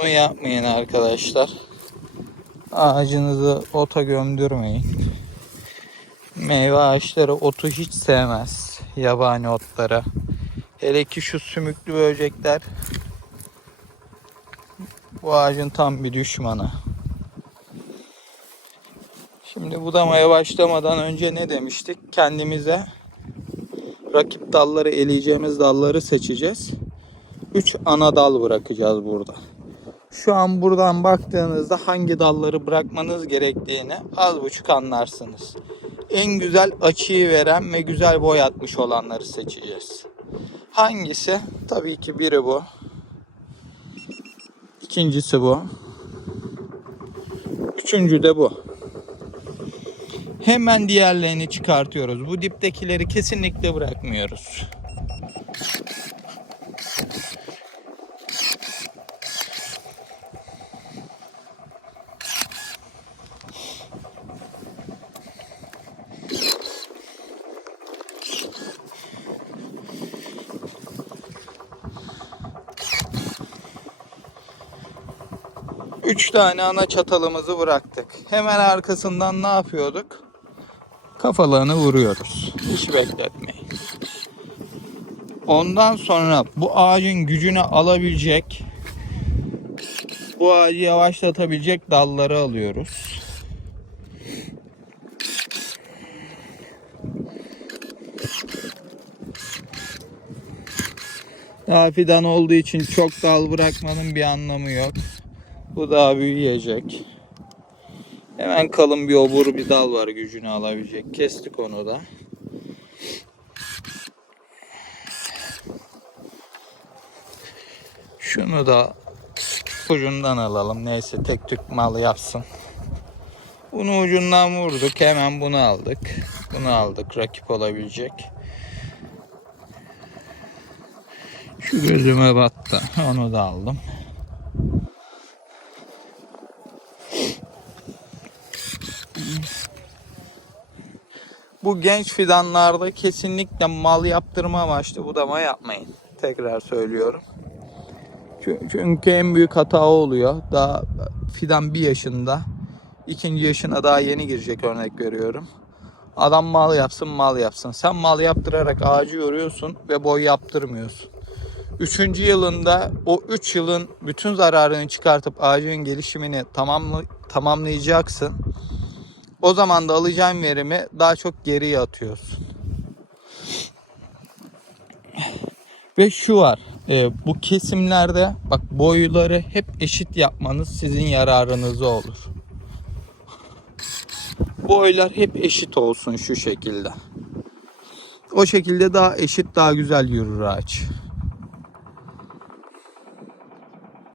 Bunu yapmayın arkadaşlar. Ağacınızı ota gömdürmeyin. Meyve ağaçları otu hiç sevmez. Yabani otları. Hele ki şu sümüklü böcekler bu ağacın tam bir düşmanı. Şimdi budamaya başlamadan önce ne demiştik? Kendimize rakip dalları eleyeceğimiz dalları seçeceğiz. 3 ana dal bırakacağız burada. Şu an buradan baktığınızda hangi dalları bırakmanız gerektiğini az buçuk anlarsınız. En güzel açıyı veren ve güzel boy atmış olanları seçeceğiz. Hangisi? Tabii ki biri bu. İkincisi bu. Üçüncü de bu. Hemen diğerlerini çıkartıyoruz. Bu diptekileri kesinlikle bırakmıyoruz. Üç tane ana çatalımızı bıraktık. Hemen arkasından ne yapıyorduk? Kafalarını vuruyoruz. Hiç bekletmeyin. Ondan sonra bu ağacın gücünü alabilecek, bu ağacı yavaşlatabilecek dalları alıyoruz. Daha fidan olduğu için çok dal bırakmanın bir anlamı yok. Bu daha büyüyecek. Hemen kalın bir obur bir dal var gücünü alabilecek. Kestik onu da. Şunu da ucundan alalım. Neyse tek tük mal yapsın. Bunu ucundan vurduk. Hemen bunu aldık. Bunu aldık. Rakip olabilecek. Şu gözüme battı. Onu da aldım. Bu genç fidanlarda kesinlikle mal yaptırma amaçlı budama yapmayın. Tekrar söylüyorum. Çü- Çünkü en büyük hata oluyor. Daha fidan bir yaşında. ikinci yaşına daha yeni girecek örnek veriyorum. Adam mal yapsın mal yapsın. Sen mal yaptırarak ağacı yoruyorsun ve boy yaptırmıyorsun. Üçüncü yılında o üç yılın bütün zararını çıkartıp ağacın gelişimini tamamlı, tamamlayacaksın. O zaman da alacağın verimi daha çok geriye atıyorsun. Ve şu var. e, bu kesimlerde bak boyları hep eşit yapmanız sizin yararınıza olur. Boylar hep eşit olsun şu şekilde. O şekilde daha eşit daha güzel yürür ağaç.